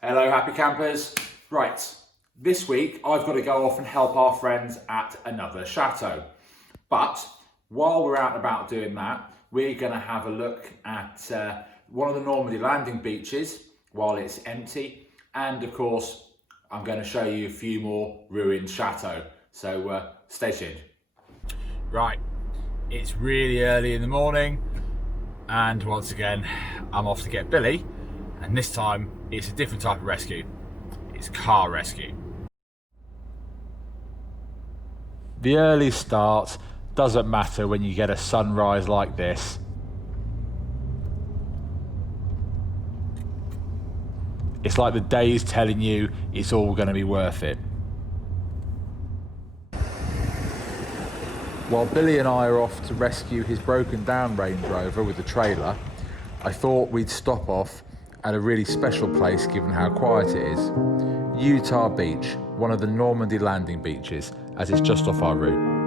Hello, happy campers. Right, this week I've got to go off and help our friends at another chateau. But while we're out and about doing that, we're going to have a look at one of the Normandy Landing beaches while it's empty. And of course, I'm going to show you a few more ruined chateaux. So stay tuned. Right, it's really early in the morning. And once again, I'm off to get Billy. And this time, it's a different type of rescue. It's car rescue. The early start doesn't matter when you get a sunrise like this. It's like the day's telling you it's all going to be worth it. While Billy and I are off to rescue his broken down Range Rover with the trailer, I thought we'd stop off at a really special place given how quiet it is. Utah Beach, one of the Normandy Landing beaches, as it's just off our route.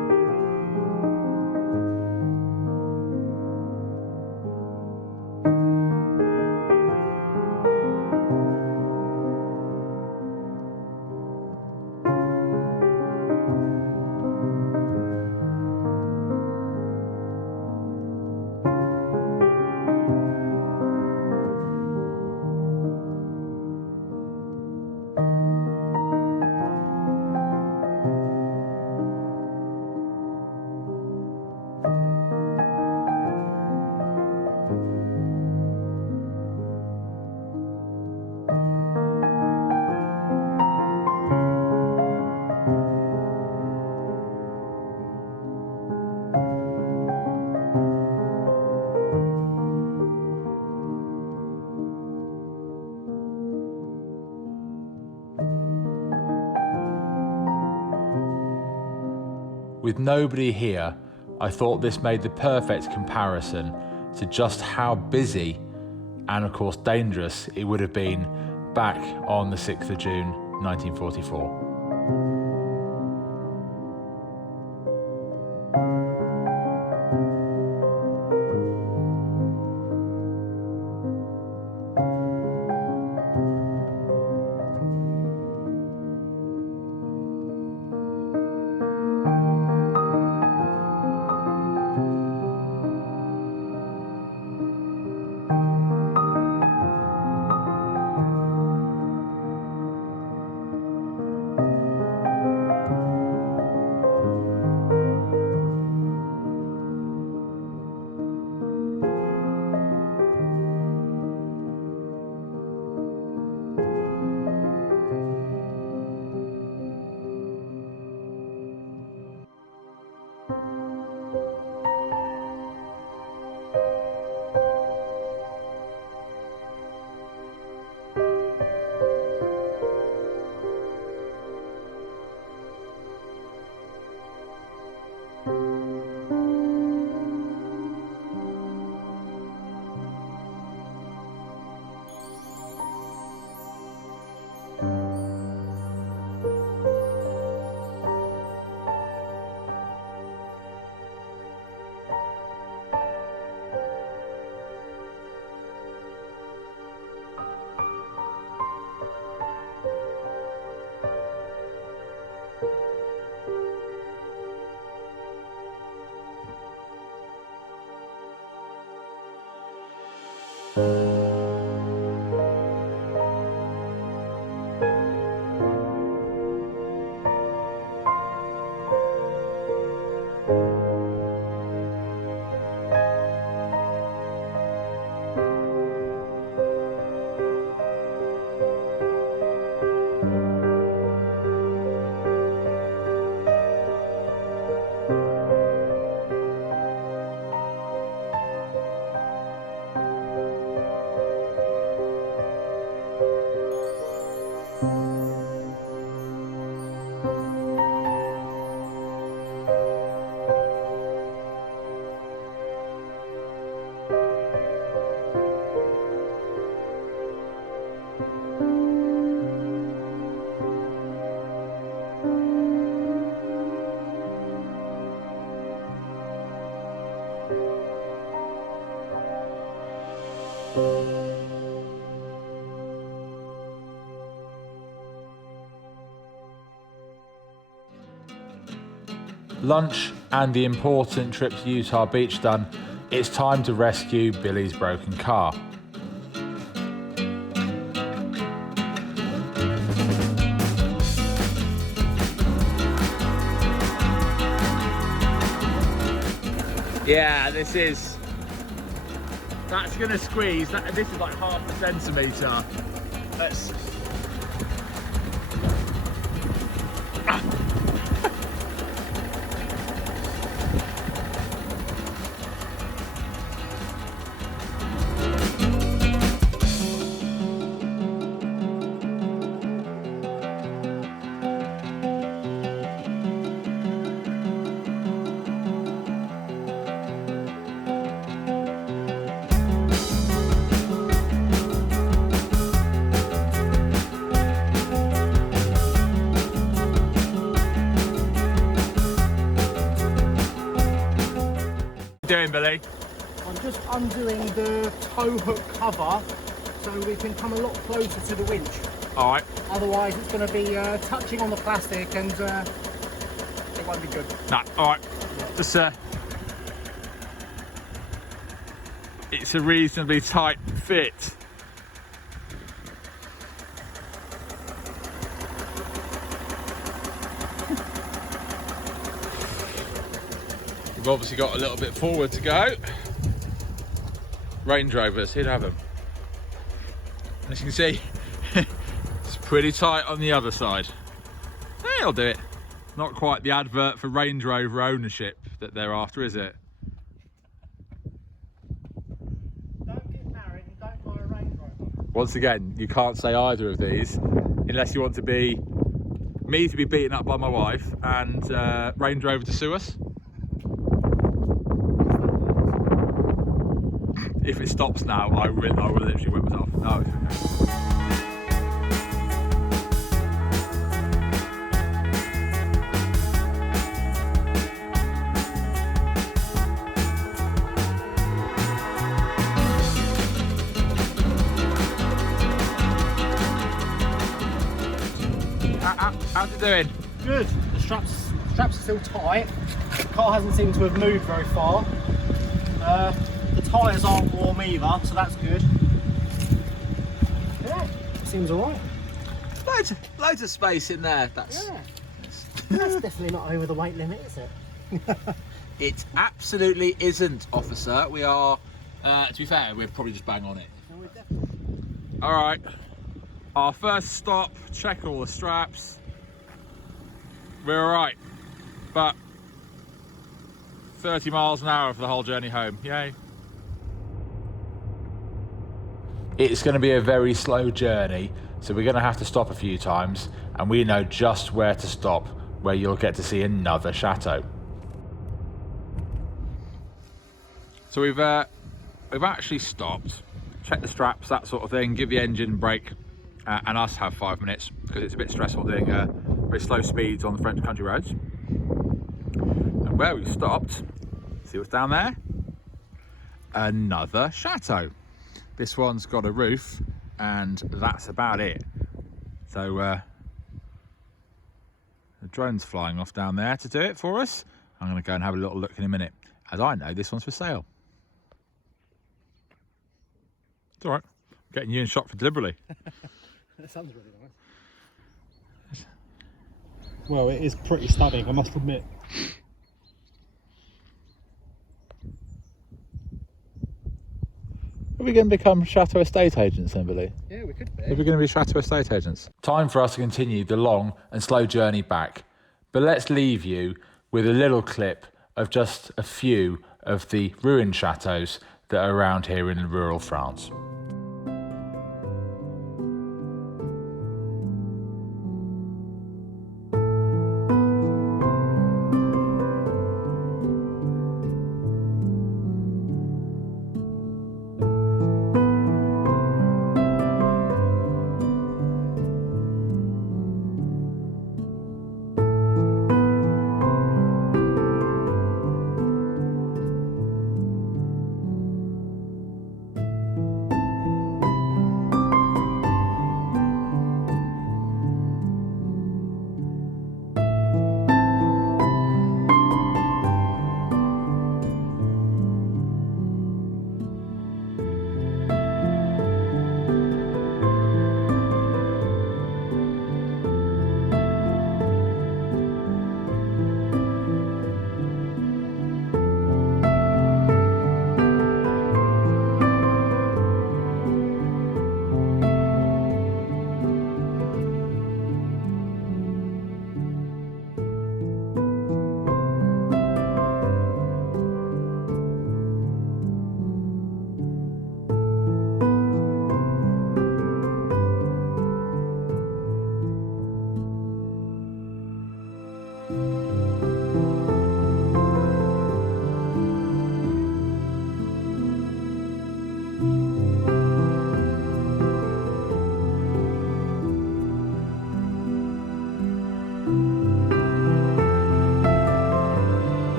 With nobody here, I thought this made the perfect comparison to just how busy and of course dangerous it would have been back on the 6th of June 1944. lunch and the important trip to Utah Beach done, it's time to rescue Billy's broken car. Yeah, that's gonna squeeze. This is like half a centimetre. Let's. Doing, Billy? I'm just undoing the tow hook cover so we can come a lot closer to the winch. All right. Otherwise it's going to be touching on the plastic and it won't be good. No, all right. Just it's a reasonably tight fit. We've obviously got a little bit forward to go. Range Rovers, he'd have them. As you can see, it's pretty tight on the other side. They'll do it. Not quite the advert for Range Rover ownership that they're after, is it? Don't get married and don't buy a Range Rover. Once again, you can't say either of these unless you want to be me to be beaten up by my wife and Range Rover to sue us. If it stops now, I will literally whip it off. No, it's okay. How's it doing? Good. The straps are still tight. The car hasn't seemed to have moved very far. The tyres aren't warm either, so that's good. Yeah, seems alright. Loads of space in there. That's definitely not over the weight limit, is it? It absolutely isn't, officer. We are, to be fair, we're probably just bang on it. No, we're definitely... All right, our first stop, check all the straps. We're all right, but 30 miles an hour for the whole journey home, yay. It's going to be a very slow journey, so we're going to have to stop a few times, and we know just where to stop, where you'll get to see another chateau. So we've actually stopped, checked the straps, that sort of thing, give the engine a break, and us have 5 minutes, because it's a bit stressful doing very slow speeds on the French country roads. And where we stopped, see what's down there? Another chateau. This one's got a roof, and that's about it. So the drone's flying off down there to do it for us. I'm going to go and have a little look in a minute, as I know this one's for sale. It's all right. I'm getting you in shot for deliberately. That sounds really nice. Well, it is pretty stunning, I must admit. Are we going to become Chateau estate agents then, Billy? Yeah, we could be. Are we going to be Chateau estate agents? Time for us to continue the long and slow journey back. But let's leave you with a little clip of just a few of the ruined chateaux that are around here in rural France.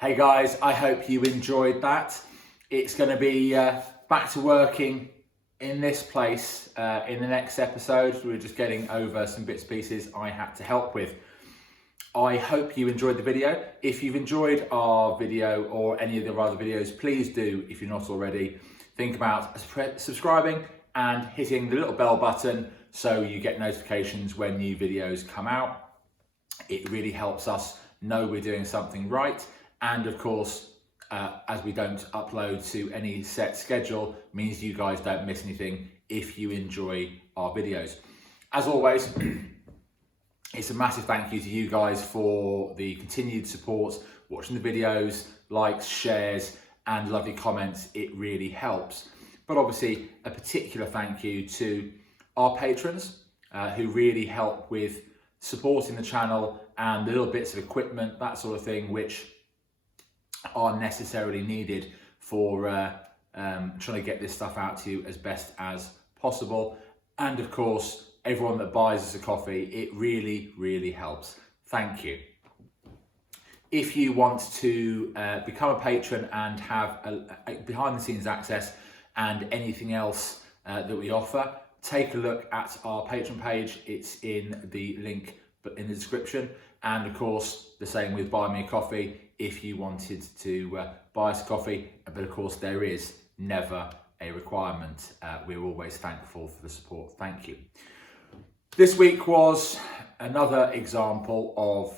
Hey guys, I hope you enjoyed that. It's going to be back to working in this place in the next episode. We're just getting over some bits and pieces I had to help with. I hope you enjoyed the video. If you've enjoyed our video or any of the other videos, please do, if you're not already, think about subscribing and hitting the little bell button so you get notifications when new videos come out. It really helps us know we're doing something right. And of course, as we don't upload to any set schedule, means you guys don't miss anything if you enjoy our videos. As always, it's a massive thank you to you guys for the continued support, watching the videos, likes, shares, and lovely comments. It really helps. But obviously, a particular thank you to our patrons who really help with supporting the channel and the little bits of equipment, that sort of thing, which are necessarily needed for trying to get this stuff out to you as best as possible. And of course, everyone that buys us a coffee, it really, really helps. Thank you. If you want to become a patron and have a behind the scenes access and anything else that we offer, take a look at our patron page. It's in the link in the description. And of course, the same with Buy Me a Coffee if you wanted to buy us a coffee. But of course, there is never a requirement. We're always thankful for the support. Thank you. This week was another example of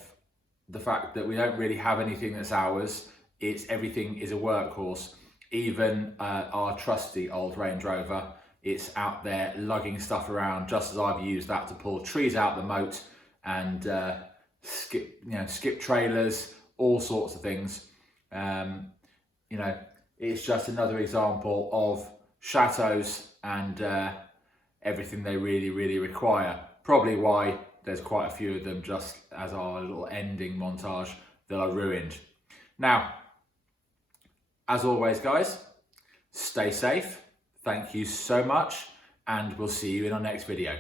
the fact that we don't really have anything that's ours. Everything is a workhorse. Even our trusty old Range Rover, it's out there lugging stuff around, just as I've used that to pull trees out the moat and skip trailers, all sorts of things. It's just another example of Chateaux and everything they really, really require. Probably why there's quite a few of them, just as our little ending montage, that I ruined. Now, as always, guys, stay safe. Thank you so much, and we'll see you in our next video.